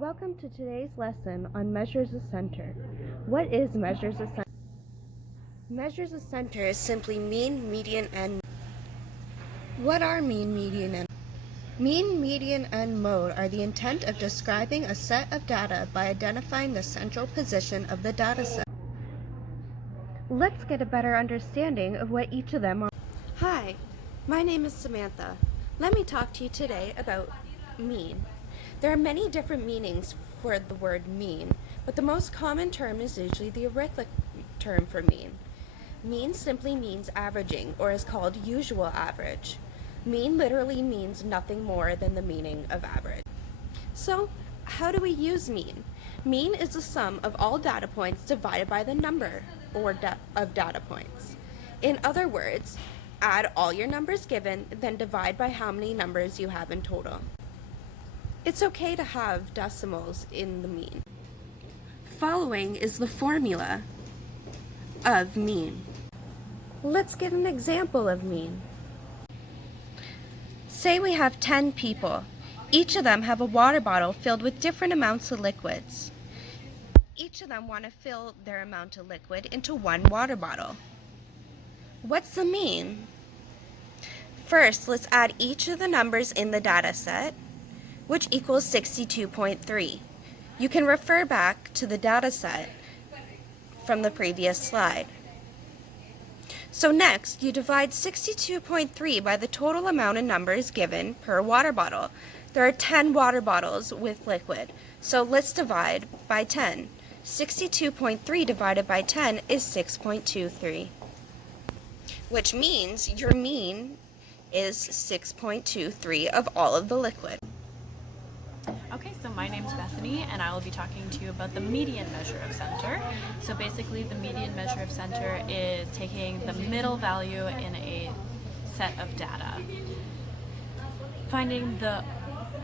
Welcome to today's lesson on measures of center. What is measures of center? Measures of center is simply mean, median, and what are mean, median, and mean, median, and mode are the intent of describing a set of data by identifying the central position of the data set. Let's get a better understanding of what each of them are. Hi, my name is Samantha. Let me talk to you today about mean. There are many different meanings for the word mean, but the most common term is usually the arithmetic term for mean. Mean simply means averaging, or is called usual average. Mean literally means nothing more than the meaning of average. So, how do we use mean? Mean is the sum of all data points divided by the number of data points. In other words, add all your numbers given, then divide by how many numbers you have in total. It's okay to have decimals in the mean. Following is the formula of mean. Let's get an example of mean. Say we have 10 people. Each of them have a water bottle filled with different amounts of liquids. Each of them want to fill their amount of liquid into one water bottle. What's the mean? First, let's add each of the numbers in the data set, which equals 62.3. You can refer back to the data set from the previous slide. So next, you divide 62.3 by the total amount of numbers given per water bottle. There are 10 water bottles with liquid, so let's divide by 10. 62.3 divided by 10 is 6.23, which means your mean is 6.23 of all of the liquid. Okay, so my name's Bethany, and I will be talking to you about the median measure of center. So basically, the median measure of center is taking the middle value in a set of data. Finding the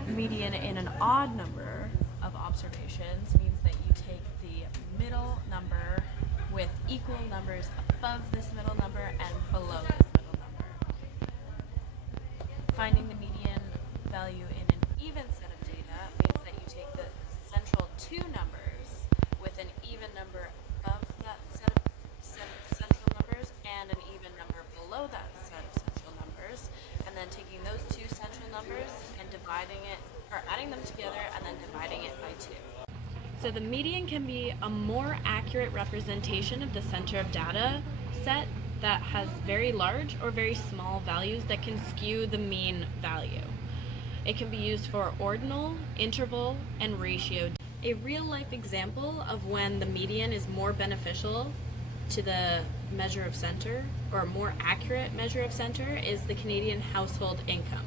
median in an odd number of observations means that you take the middle number with equal numbers above this middle number and below this middle number. Finding the median value in an even set of data means that you take the central two numbers with an even number above that set of central numbers and an even number below that set of central numbers, and then taking those two central numbers and adding them together and then dividing it by 2. So the median can be a more accurate representation of the center of data set that has very large or very small values that can skew the mean value. It can be used for ordinal, interval, and ratio. A real-life example of when the median is more beneficial to the measure of center, or a more accurate measure of center, is the Canadian household income.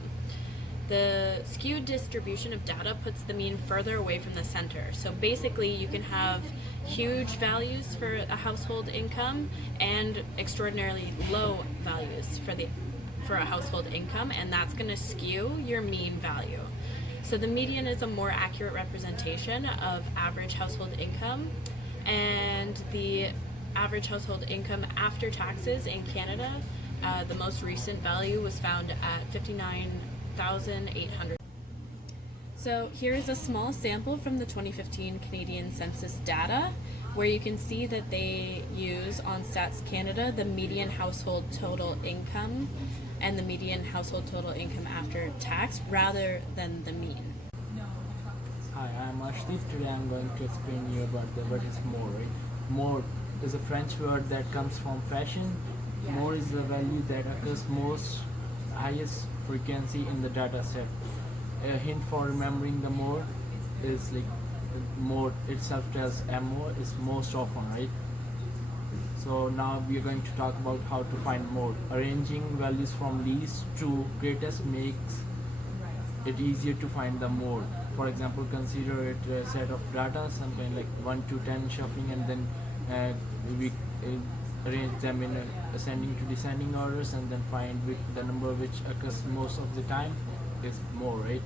The skewed distribution of data puts the mean further away from the center. So basically, you can have huge values for a household income and extraordinarily low values for a household income, and that's going to skew your mean value. So the median is a more accurate representation of average household income, and the average household income after taxes in Canada, the most recent value was found at $59,800. So here's a small sample from the 2015 Canadian Census data, where you can see that they use on Stats Canada the median household total income and the median household total income after tax rather than the mean. Hi, I'm Arshdeep. Today I'm going to explain you about what is mode, right? Mode is a French word that comes from fashion. Mode is the value that occurs most highest frequency in the data set. A hint for remembering the mode is like mode itself tells MO is most often, right? So now we are going to talk about how to find mode. Arranging values from least to greatest makes it easier to find the mode. For example, consider it a set of data, something like 1 to 10 shuffling, and then we arrange them in ascending to descending orders, and then find the number which occurs most of the time is mode, right?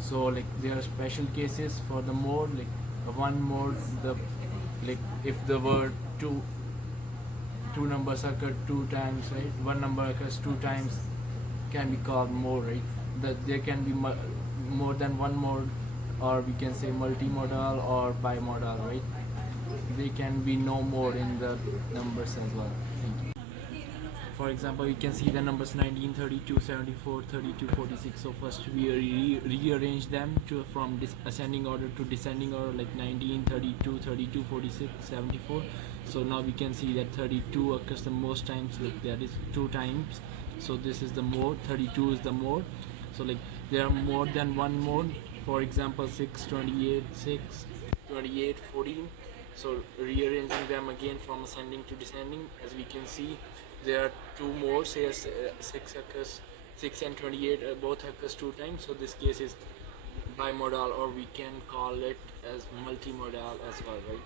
So like there are special cases for the mode, like one mode, if the word two numbers occur 2 times, right? One number occurs 2 times, can be called mode, right? That there can be more than one mode or we can say multimodal or bimodal, right? They can be no more in the numbers as well. For example, you can see the numbers 19, 32, 74, 32, 46. So first we rearrange them from ascending order to descending order, like 19, 32, 32, 46, 74. So now we can see that 32 occurs the most times, like that is 2 times. So this is the mode, 32 is the mode. So like there are more than one mode. For example, 6, 28, 6, 28, 14. So rearranging them again from ascending to descending, as we can see there are 2 modes here. 6 occurs, 6 and 28 both occurs 2 times. So this case is bimodal, or we can call it as multimodal as well, right?